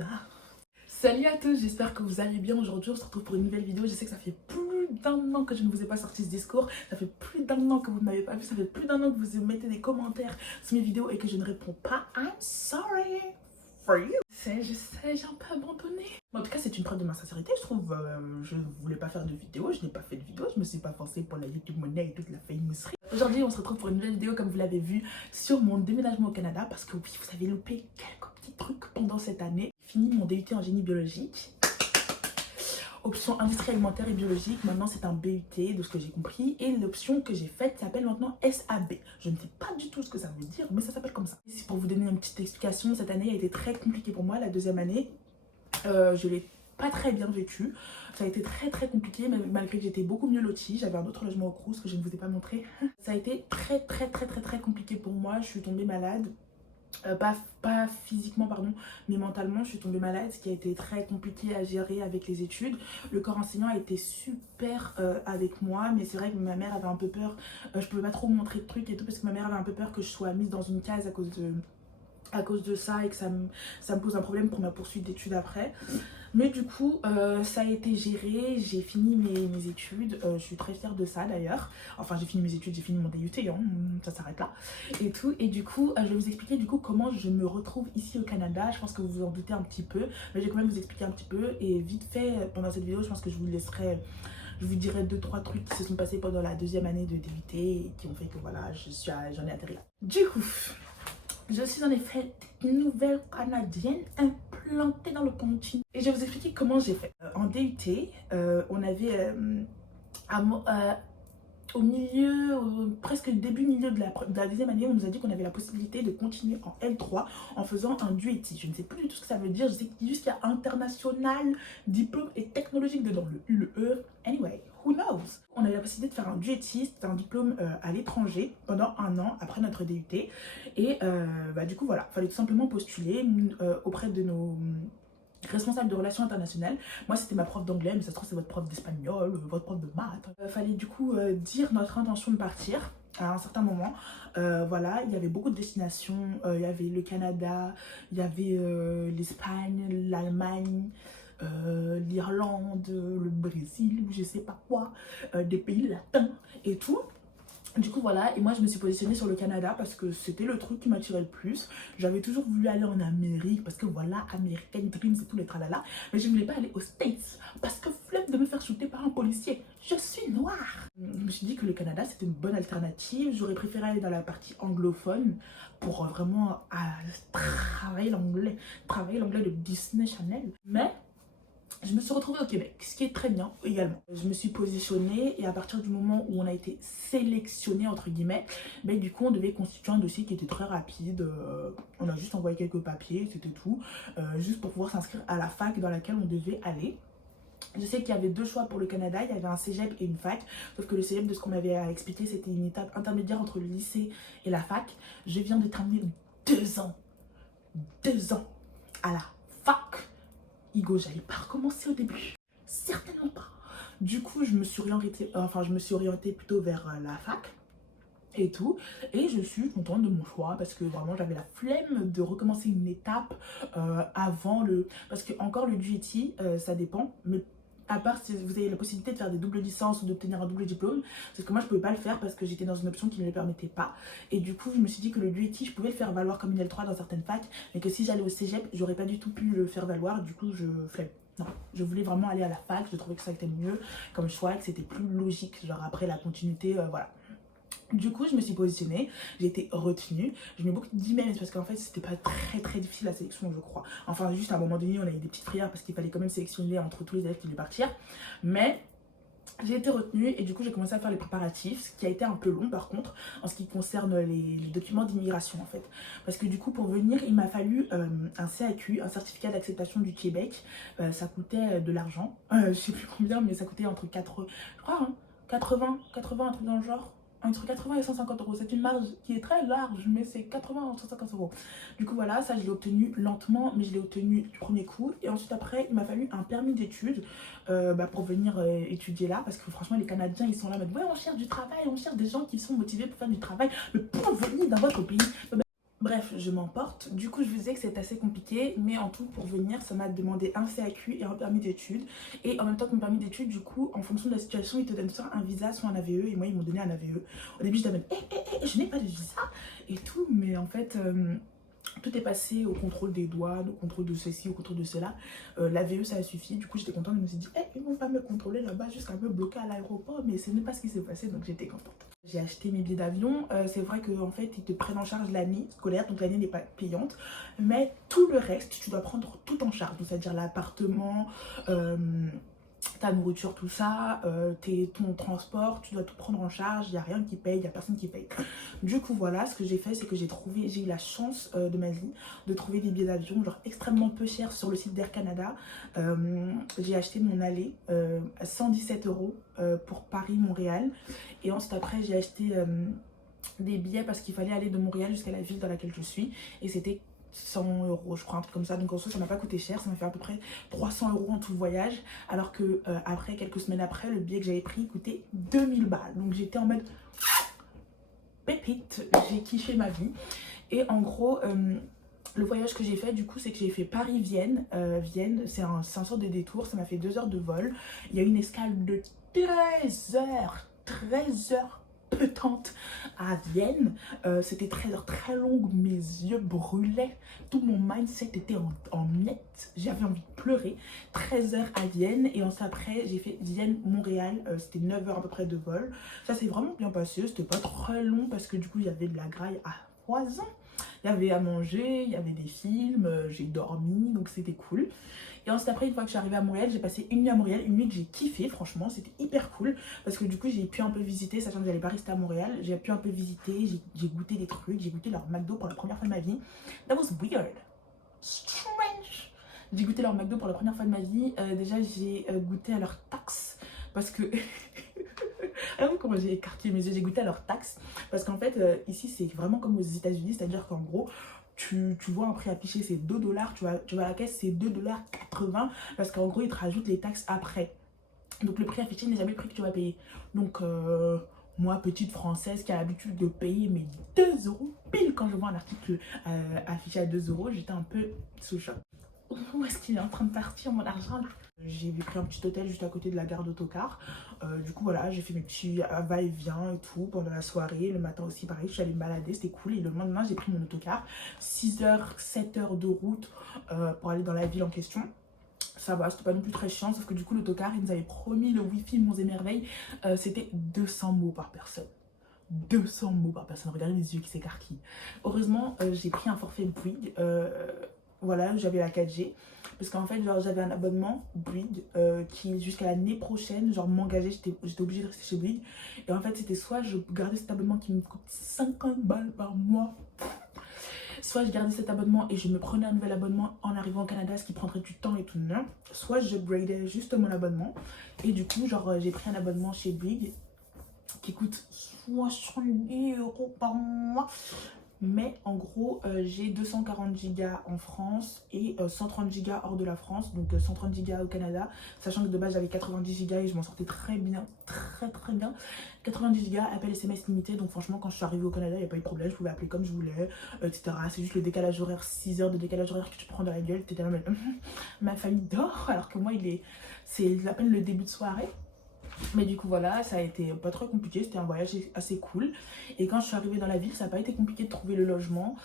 voilà. Salut à tous, j'espère que vous allez bien. Aujourd'hui on se retrouve pour une nouvelle vidéo. Je sais que ça fait plus d'un an que je ne vous ai pas sorti ce discours. Ça fait plus d'un an que vous ne m'avez pas vu. Ça fait plus d'un an que vous mettez des commentaires sur mes vidéos et que je ne réponds pas. I'm sorry for you. Je sais, j'ai un peu abandonné. En tout cas c'est une preuve de ma sincérité, je trouve. Je ne voulais pas faire de vidéo, je n'ai pas fait de vidéo. Je me suis pas forcée pour la YouTube monnaie et toute la fameusserie. Aujourd'hui on se retrouve pour une nouvelle vidéo comme vous l'avez vu sur mon déménagement au Canada. Parce que oui, vous avez loupé quelques petits trucs pendant cette année. Fini mon DUT en génie biologique, option industrie alimentaire et biologique. Maintenant c'est un BUT de ce que j'ai compris, et l'option que j'ai faite s'appelle maintenant SAB. Je ne sais pas du tout ce que ça veut dire, mais ça s'appelle comme ça. C'est pour vous donner une petite explication. Cette année a été très compliquée pour moi. La deuxième année, je l'ai pas très bien vécu. Ça a été très compliqué, malgré que j'étais beaucoup mieux lotie. J'avais un autre logement au Crous que je ne vous ai pas montré. Ça a été très compliqué pour moi. Je suis tombée malade. Pas physiquement pardon, mais mentalement je suis tombée malade, ce qui a été très compliqué à gérer avec les études. Le corps enseignant a été super avec moi, mais c'est vrai que ma mère avait un peu peur. Je pouvais pas trop vous montrer de trucs et tout parce que ma mère avait un peu peur que je sois mise dans une case à cause de ça, et que ça me pose un problème pour ma poursuite d'études après. Mais du coup ça a été géré, j'ai fini mes études, je suis très fière de ça d'ailleurs. Enfin j'ai fini mes études, j'ai fini mon DUT, hein, ça s'arrête là et tout. Et du coup je vais vous expliquer du coup comment je me retrouve ici au Canada. Je pense que vous vous en doutez un petit peu, mais je vais quand même vous expliquer un petit peu. Et vite fait pendant cette vidéo je pense que je vous laisserai, je vous dirai 2-3 trucs qui se sont passés pendant la deuxième année de DUT et qui ont fait que voilà, j'en ai atterri là. Du coup, je suis en effet une nouvelle canadienne implantée dans le continent. Et je vais vous expliquer comment j'ai fait. En DUT, on avait au milieu, presque début milieu de la deuxième année, on nous a dit qu'on avait la possibilité de continuer en L3 en faisant un DUT. Je ne sais plus du tout ce que ça veut dire, je sais juste qu'il y a international, diplôme et technologique dedans, le U, le E, anyway, who knows. On avait la possibilité de faire un DUT, c'était un diplôme à l'étranger pendant un an après notre DUT. Et du coup voilà, il fallait tout simplement postuler auprès de nos responsable de relations internationales. Moi c'était ma prof d'anglais, mais ça se trouve c'est votre prof d'espagnol, votre prof de maths. Fallait du coup dire notre intention de partir à un certain moment. Voilà, il y avait beaucoup de destinations, il y avait le Canada, il y avait l'Espagne, l'Allemagne, l'Irlande, le Brésil, je sais pas quoi, des pays latins et tout. Du coup voilà, et moi je me suis positionnée sur le Canada parce que c'était le truc qui m'attirait le plus. J'avais toujours voulu aller en Amérique parce que voilà, American Dream c'est tout les tralala. Mais je voulais pas aller aux States parce que flemme de me faire shooter par un policier. Je suis noire. Je me suis dit que le Canada c'était une bonne alternative. J'aurais préféré aller dans la partie anglophone pour vraiment travailler l'anglais de Disney Channel. Mais je me suis retrouvée au Québec, ce qui est très bien également. Je me suis positionnée et à partir du moment où on a été sélectionné entre guillemets, du coup on devait constituer un dossier qui était très rapide. On a juste envoyé quelques papiers, c'était tout, juste pour pouvoir s'inscrire à la fac dans laquelle on devait aller. Je sais qu'il y avait deux choix pour le Canada, il y avait un cégep et une fac, sauf que le cégep, de ce qu'on m'avait expliqué, c'était une étape intermédiaire entre le lycée et la fac. Je viens de terminer 2 ans à la fac. Igo, j'allais pas recommencer au début, certainement pas. Du coup je me suis orientée plutôt vers la fac et tout, et je suis contente de mon choix parce que vraiment j'avais la flemme de recommencer une étape avant parce que encore le DUT ça dépend, mais à part si vous avez la possibilité de faire des doubles licences ou d'obtenir un double diplôme, c'est que moi je pouvais pas le faire parce que j'étais dans une option qui ne me le permettait pas. Et du coup je me suis dit que le DUT je pouvais le faire valoir comme une L3 dans certaines facs, mais que si j'allais au cégep j'aurais pas du tout pu le faire valoir. Du coup non, je voulais vraiment aller à la fac, je trouvais que ça était mieux comme choix, que c'était plus logique, genre après la continuité, voilà. Du coup je me suis positionnée, j'ai été retenue, je mets beaucoup de guillemets parce qu'en fait c'était pas très difficile la sélection je crois. Enfin juste à un moment donné on a eu des petites prières parce qu'il fallait quand même sélectionner entre tous les élèves qui devaient partir. Mais j'ai été retenue et du coup j'ai commencé à faire les préparatifs, ce qui a été un peu long par contre en ce qui concerne les documents d'immigration en fait. Parce que du coup pour venir il m'a fallu un CAQ, un certificat d'acceptation du Québec. Ça coûtait de l'argent, je sais plus combien, mais ça coûtait entre 80, je crois, hein, 80, un truc dans le genre. Entre 80 et 150 euros, c'est une marge qui est très large, mais c'est 80 à 150 euros. Du coup voilà, ça je l'ai obtenu lentement, mais je l'ai obtenu du premier coup. Et ensuite après, il m'a fallu un permis d'études pour venir étudier là. Parce que franchement, les Canadiens, ils sont là, mais ouais, on cherche du travail, on cherche des gens qui sont motivés pour faire du travail, mais pour venir dans votre pays. Bref, je m'emporte. Du coup, je vous disais que c'est assez compliqué, mais en tout, pour venir, ça m'a demandé un CAQ et un permis d'études. Et en même temps que mon permis d'études, du coup, en fonction de la situation, ils te donnent soit un visa, soit un AVE. Et moi, ils m'ont donné un AVE. Au début, je disais, je n'ai pas de visa et tout. Mais en fait, tout est passé au contrôle des douanes, au contrôle de ceci, au contrôle de cela. L'AVE, ça a suffi. Du coup, j'étais contente. Je me suis dit, ils vont pas me contrôler là-bas jusqu'à me bloquer à l'aéroport. Mais ce n'est pas ce qui s'est passé, donc j'étais contente. J'ai acheté mes billets d'avion. C'est vrai qu'en fait, ils te prennent en charge l'année scolaire, donc l'année n'est pas payante. Mais tout le reste, tu dois prendre tout en charge. C'est-à-dire l'appartement, ta nourriture, tout ça, ton transport, tu dois tout prendre en charge. Il n'y a rien qui paye, il n'y a personne qui paye. Du coup, voilà, ce que j'ai fait, c'est que j'ai eu la chance de ma vie de trouver des billets d'avion genre extrêmement peu chers sur le site d'Air Canada. J'ai acheté mon aller à 117 € pour Paris-Montréal. Et ensuite, après, j'ai acheté des billets parce qu'il fallait aller de Montréal jusqu'à la ville dans laquelle je suis. Et c'était 100 € je crois, un truc comme ça. Donc en soi, ça m'a pas coûté cher, ça m'a fait à peu près 300 € en tout le voyage. Alors que après, quelques semaines après, le billet que j'avais pris coûtait 2000 balles. Donc j'étais en mode pépite, j'ai kiffé ma vie. Et en gros, le voyage que j'ai fait du coup, c'est que j'ai fait Paris-Vienne. Vienne, c'est un sorte de détour, ça m'a fait 2 heures de vol. Il y a une escale de 13 heures petante à Vienne. C'était 13 heures très longues, mes yeux brûlaient, tout mon mindset était en miettes, j'avais envie de pleurer. 13 heures à Vienne et ensuite après j'ai fait Vienne-Montréal, c'était 9 heures à peu près de vol. Ça s'est vraiment bien passé, c'était pas très long parce que du coup il y avait de la graille à foison. Il y avait à manger, il y avait des films, j'ai dormi, donc c'était cool. Et ensuite après, une fois que je suis arrivée à Montréal, j'ai passé une nuit à Montréal, une nuit que j'ai kiffé, franchement, c'était hyper cool. Parce que du coup, j'ai pu un peu visiter, sachant que j'allais pas rester à Montréal, j'ai pu un peu visiter, j'ai goûté des trucs, j'ai goûté leur McDo pour la première fois de ma vie. That was weird, strange. J'ai goûté leur McDo pour la première fois de ma vie, déjà j'ai goûté à leurs taxes, parce que... Alors comment j'ai écarté mes yeux, j'ai goûté à leurs taxes parce qu'en fait ici c'est vraiment comme aux États-Unis, c'est-à-dire qu'en gros tu vois un prix affiché c'est 2 $, tu vas à la caisse c'est 2,80 $ parce qu'en gros ils te rajoutent les taxes après. Donc le prix affiché n'est jamais le prix que tu vas payer. Donc moi, petite française qui a l'habitude de payer mes 2 € pile quand je vois un article affiché à 2 €, j'étais un peu sous choc. Où est-ce qu'il est en train de partir mon argent là? J'ai pris un petit hôtel juste à côté de la gare d'autocar. Du coup voilà, j'ai fait mes petits va-et-vient et tout pendant la soirée. Le matin aussi pareil, je suis allée me balader, c'était cool. Et le lendemain j'ai pris mon autocar, 6 heures, 7 heures de route pour aller dans la ville en question. Ça va, c'était pas non plus très chiant, sauf que du coup l'autocar il nous avait promis le wifi monts et merveilles, c'était 200 mots par personne. 200 mots par personne, regardez les yeux qui s'écarquillent. Heureusement j'ai pris un forfait Bouygues, voilà, j'avais la 4G. Parce qu'en fait, genre, j'avais un abonnement Bouygues qui, jusqu'à l'année prochaine, genre, m'engageait, j'étais obligée de rester chez Bouygues. Et en fait, c'était soit je gardais cet abonnement qui me coûte 50 balles par mois, soit je gardais cet abonnement et je me prenais un nouvel abonnement en arrivant au Canada, ce qui prendrait du temps et tout, non. Soit je gradais juste mon abonnement. Et du coup, genre, j'ai pris un abonnement chez Bouygues qui coûte 70 € par mois. Mais en gros, j'ai 240 Go en France et 130 Go hors de la France, donc 130 Go au Canada, sachant que de base j'avais 90 Go et je m'en sortais très bien, très bien. 90 Go, appel SMS limité, donc franchement quand je suis arrivée au Canada, il n'y a pas eu de problème, je pouvais appeler comme je voulais, etc. C'est juste le décalage horaire, 6 heures de décalage horaire que tu prends dans la gueule, t'étais là, mais ma famille dort, alors que moi c'est à peine le début de soirée. Mais du coup voilà, ça a été pas très compliqué, c'était un voyage assez cool. Et quand je suis arrivée dans la ville, ça n'a pas été compliqué de trouver le logement.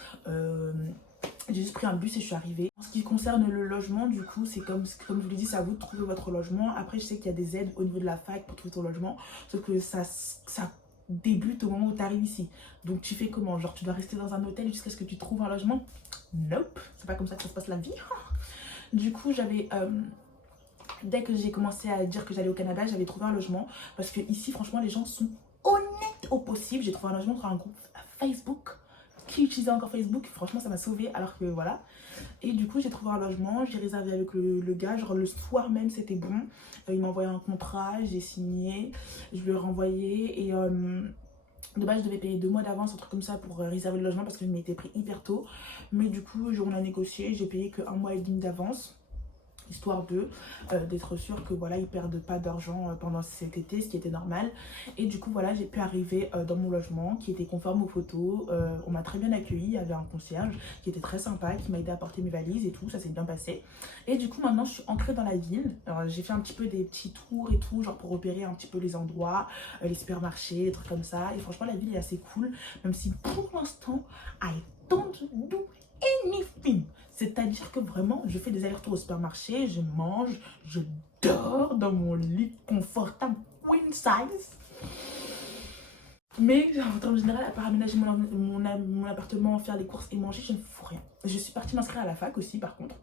J'ai juste pris un bus et je suis arrivée. En ce qui concerne le logement, du coup, c'est comme je vous l'ai dit, c'est à vous de trouver votre logement. Après, je sais qu'il y a des aides au niveau de la fac pour trouver ton logement. Sauf que ça débute au moment où tu arrives ici. Donc tu fais comment? Genre tu dois rester dans un hôtel jusqu'à ce que tu trouves un logement? Nope, c'est pas comme ça que ça se passe la vie. Du coup, dès que j'ai commencé à dire que j'allais au Canada, j'avais trouvé un logement. Parce que ici, franchement, les gens sont honnêtes au possible. J'ai trouvé un logement sur un groupe Facebook. Qui utilisait encore Facebook? Franchement, ça m'a sauvée. Alors que voilà. Et du coup, j'ai trouvé un logement. J'ai réservé avec le gars. Genre, le soir même, c'était bon. Il m'a envoyé un contrat. J'ai signé. Je lui ai renvoyé. Et de base, je devais payer 2 mois d'avance, un truc comme ça, pour réserver le logement. Parce que je m'étais pris hyper tôt. Mais du coup, on a négocié. J'ai payé que 1 mois et demi d'avance. histoire d'être sûr que voilà ils perdent pas d'argent pendant cet été, ce qui était normal. Et du coup voilà, j'ai pu arriver dans mon logement qui était conforme aux photos. On m'a très bien accueilli, il y avait un concierge qui était très sympa, qui m'a aidé à porter mes valises et tout, ça s'est bien passé. Et du coup maintenant je suis entrée dans la ville. J'ai fait un petit peu des petits tours et tout, genre pour repérer un petit peu les endroits, les supermarchés, des trucs comme ça. Et franchement la ville est assez cool, même si pour l'instant I don't do anything. C'est-à-dire que vraiment, je fais des allers-retours au supermarché, je mange, je dors dans mon lit confortable queen size. Mais en termes général, à part aménager mon appartement, faire les courses et manger, je ne fous rien. Je suis partie m'inscrire à la fac aussi par contre.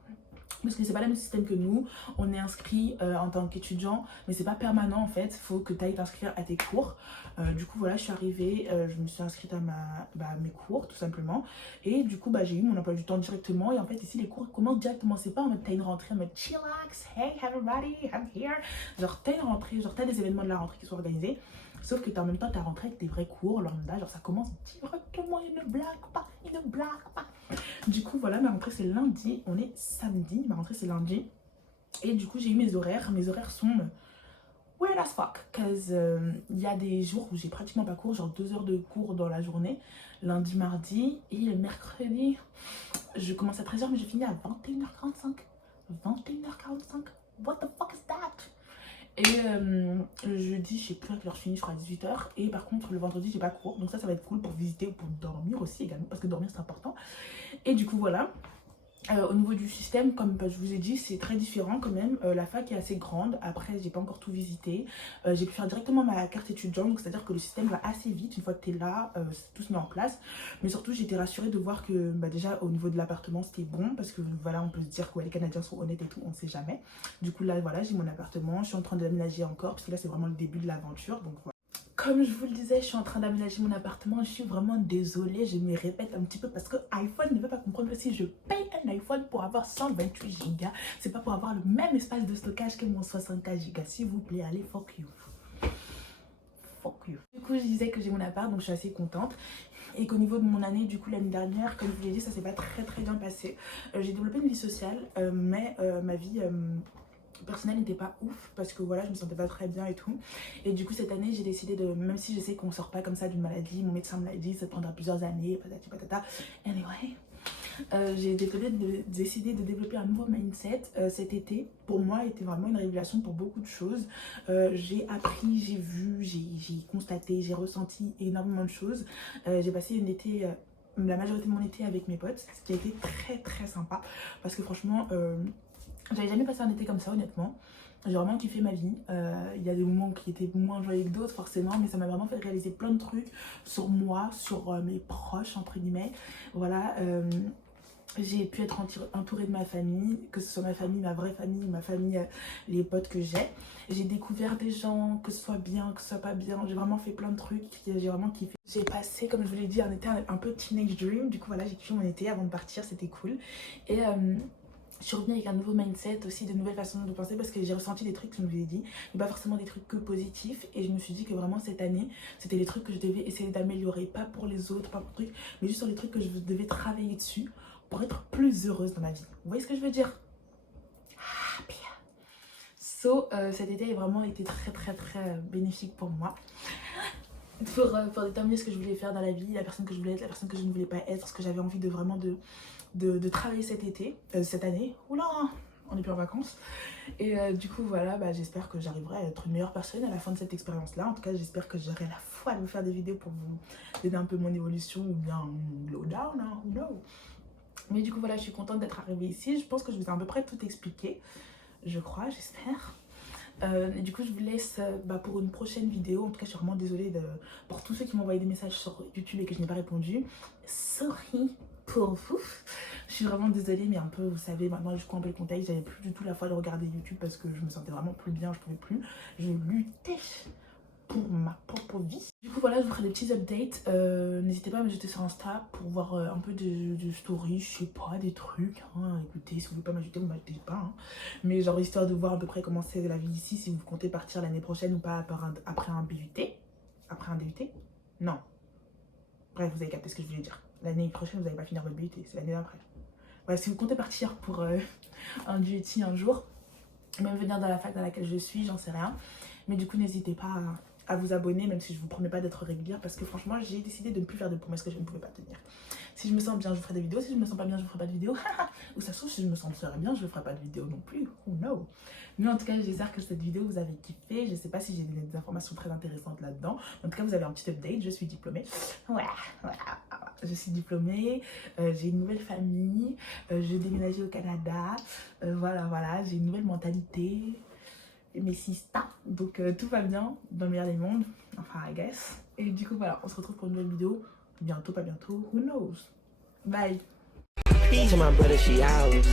Parce que c'est pas le même système que nous, on est inscrit en tant qu'étudiant, mais c'est pas permanent en fait, il faut que tu ailles t'inscrire à tes cours. Du coup voilà, je suis arrivée, je me suis inscrite à mes cours tout simplement. Et du coup bah, j'ai eu mon emploi du temps directement. Et en fait ici les cours commencent directement, c'est pas en mode t'as une rentrée en mode chillax, hey everybody, I'm here. Genre t'as une rentrée, genre t'as des événements de la rentrée qui sont organisés. Sauf que en même temps t'as rentré avec tes vrais cours lambda, genre ça commence directement, il ne blague pas, il ne blague pas. Du coup voilà, ma rentrée c'est lundi, on est samedi, ma rentrée c'est lundi. Et du coup j'ai eu mes horaires sont weird as fuck. Cause il y a des jours où j'ai pratiquement pas cours, genre 2 heures de cours dans la journée, lundi, mardi. Et le mercredi, je commence à 13h mais je finis à 21h45. 21h45, what the fuck is that? Et le jeudi, je sais plus à quelle heure je finis, je crois à 18h. Et par contre, le vendredi, j'ai pas cours. Donc ça va être cool pour visiter ou pour dormir aussi également. Parce que dormir, c'est important. Et du coup, voilà. Au niveau du système, comme je vous ai dit, c'est très différent quand même. La fac est assez grande. Après, j'ai pas encore tout visité. J'ai pu faire directement ma carte étudiante. Donc, c'est-à-dire que le système va assez vite. Une fois que tu es là, tout se met en place. Mais surtout, j'ai été rassurée de voir que déjà, au niveau de l'appartement, c'était bon. Parce que voilà, on peut se dire que ouais, les Canadiens sont honnêtes et tout. On ne sait jamais. Du coup, là, voilà, j'ai mon appartement. Je suis en train de l'aménager encore. Parce que là, c'est vraiment le début de l'aventure. Donc, voilà. Comme je vous le disais, je suis en train d'aménager mon appartement. Je suis vraiment désolée, je me répète un petit peu parce que iPhone ne veut pas comprendre que si je paye un iPhone pour avoir 128 Go, c'est pas pour avoir le même espace de stockage que mon 64 Go. S'il vous plaît, allez, fuck you. Fuck you. Du coup, je disais que j'ai mon appart, donc je suis assez contente. Et qu'au niveau de mon année, du coup, l'année dernière, comme je vous l'ai dit, ça s'est pas très bien passé. J'ai développé une vie sociale, mais ma vie personnel n'était pas ouf parce que voilà je me sentais pas très bien et tout. Et du coup cette année j'ai décidé de, même si je sais qu'on sort pas comme ça d'une maladie, mon médecin me l'a dit, ça prendra plusieurs années, patati patata, anyway, j'ai décidé de développer un nouveau mindset cet été. Pour moi était vraiment une révélation pour beaucoup de choses. J'ai appris, j'ai vu, j'ai constaté, j'ai ressenti énormément de choses. J'ai passé une été la majorité de mon été avec mes potes, ce qui a été très sympa parce que franchement j'avais jamais passé un été comme ça honnêtement. J'ai vraiment kiffé ma vie. Il y a des moments qui étaient moins joyeux que d'autres forcément, mais ça m'a vraiment fait réaliser plein de trucs sur moi, sur mes proches entre guillemets. Voilà, j'ai pu être entourée de ma famille, que ce soit ma famille, ma vraie famille, ma famille, les potes que j'ai. J'ai découvert des gens, que ce soit bien, que ce soit pas bien. J'ai vraiment fait plein de trucs, j'ai vraiment kiffé. J'ai passé, comme je vous l'ai dit, un été un peu teenage dream. Du coup voilà, j'ai kiffé mon été avant de partir, c'était cool. Et je suis revenue avec un nouveau mindset aussi, de nouvelles façons de penser parce que j'ai ressenti des trucs, comme je vous l'ai dit, mais pas forcément des trucs que positifs. Et je me suis dit que vraiment cette année, c'était les trucs que je devais essayer d'améliorer, pas pour les autres, pas pour les trucs, mais juste sur les trucs que je devais travailler dessus pour être plus heureuse dans ma vie. Vous voyez ce que je veux dire? Happy. So, cet été a vraiment été très bénéfique pour moi. Pour déterminer ce que je voulais faire dans la vie, la personne que je voulais être, la personne que je ne voulais pas être, ce que j'avais envie de vraiment de travailler cet été, cette année. Oula, on n'est plus en vacances. Et du coup voilà, j'espère que j'arriverai à être une meilleure personne à la fin de cette expérience là. En tout cas j'espère que j'aurai la foi de vous faire des vidéos pour vous aider un peu mon évolution ou bien low down, hein, who knows. Mais du coup voilà, je suis contente d'être arrivée ici. Je pense que je vous ai à peu près tout expliqué, je crois, j'espère. Et du coup je vous laisse pour une prochaine vidéo. En tout cas je suis vraiment désolée pour tous ceux qui m'ont envoyé des messages sur YouTube et que je n'ai pas répondu. Sorry pour vous, je suis vraiment désolée, mais un peu, vous savez, maintenant je coupe un peu le contexte, j'avais plus du tout la foi de regarder YouTube parce que je me sentais vraiment plus bien, je pouvais plus, je luttais pour ma propre vie. Du coup voilà, je vous ferai des petits updates. N'hésitez pas à me jeter sur Insta pour voir un peu de stories, je sais pas, des trucs, hein. Écoutez, si vous voulez pas m'ajouter, vous m'ajoutez pas, hein. Mais genre histoire de voir à peu près comment c'est la vie ici, si vous comptez partir l'année prochaine ou pas après un BUT. Après un DUT? Non. Bref, vous avez capté ce que je voulais dire. L'année prochaine, vous n'allez pas finir votre BUT, c'est l'année d'après. voilà, si vous comptez partir pour un duty un jour, même venir dans la fac dans laquelle je suis, j'en sais rien. Mais du coup, n'hésitez pas à vous abonner, même si je vous promets pas d'être régulière, parce que franchement, j'ai décidé de ne plus faire de promesses que je ne pouvais pas tenir. Si je me sens bien, je vous ferai des vidéos. Si je me sens pas bien, je ne ferai pas de vidéos. Ou ça se trouve, si je me sentirais bien, je ne ferai pas de vidéo non plus. Who knows? Mais en tout cas, j'espère que cette vidéo vous avez kiffé. Je ne sais pas si j'ai des informations très intéressantes là-dedans. En tout cas, vous avez un petit update. Je suis diplômée. Voilà. Je suis diplômée. J'ai une nouvelle famille. Je déménageais au Canada. Voilà. J'ai une nouvelle mentalité. Mes sisters. Donc, tout va bien dans le meilleur des mondes. Enfin, I guess. Et du coup, voilà. On se retrouve pour une nouvelle vidéo. Bientôt, pas bientôt. Who knows? Bye. To my brother, she ours.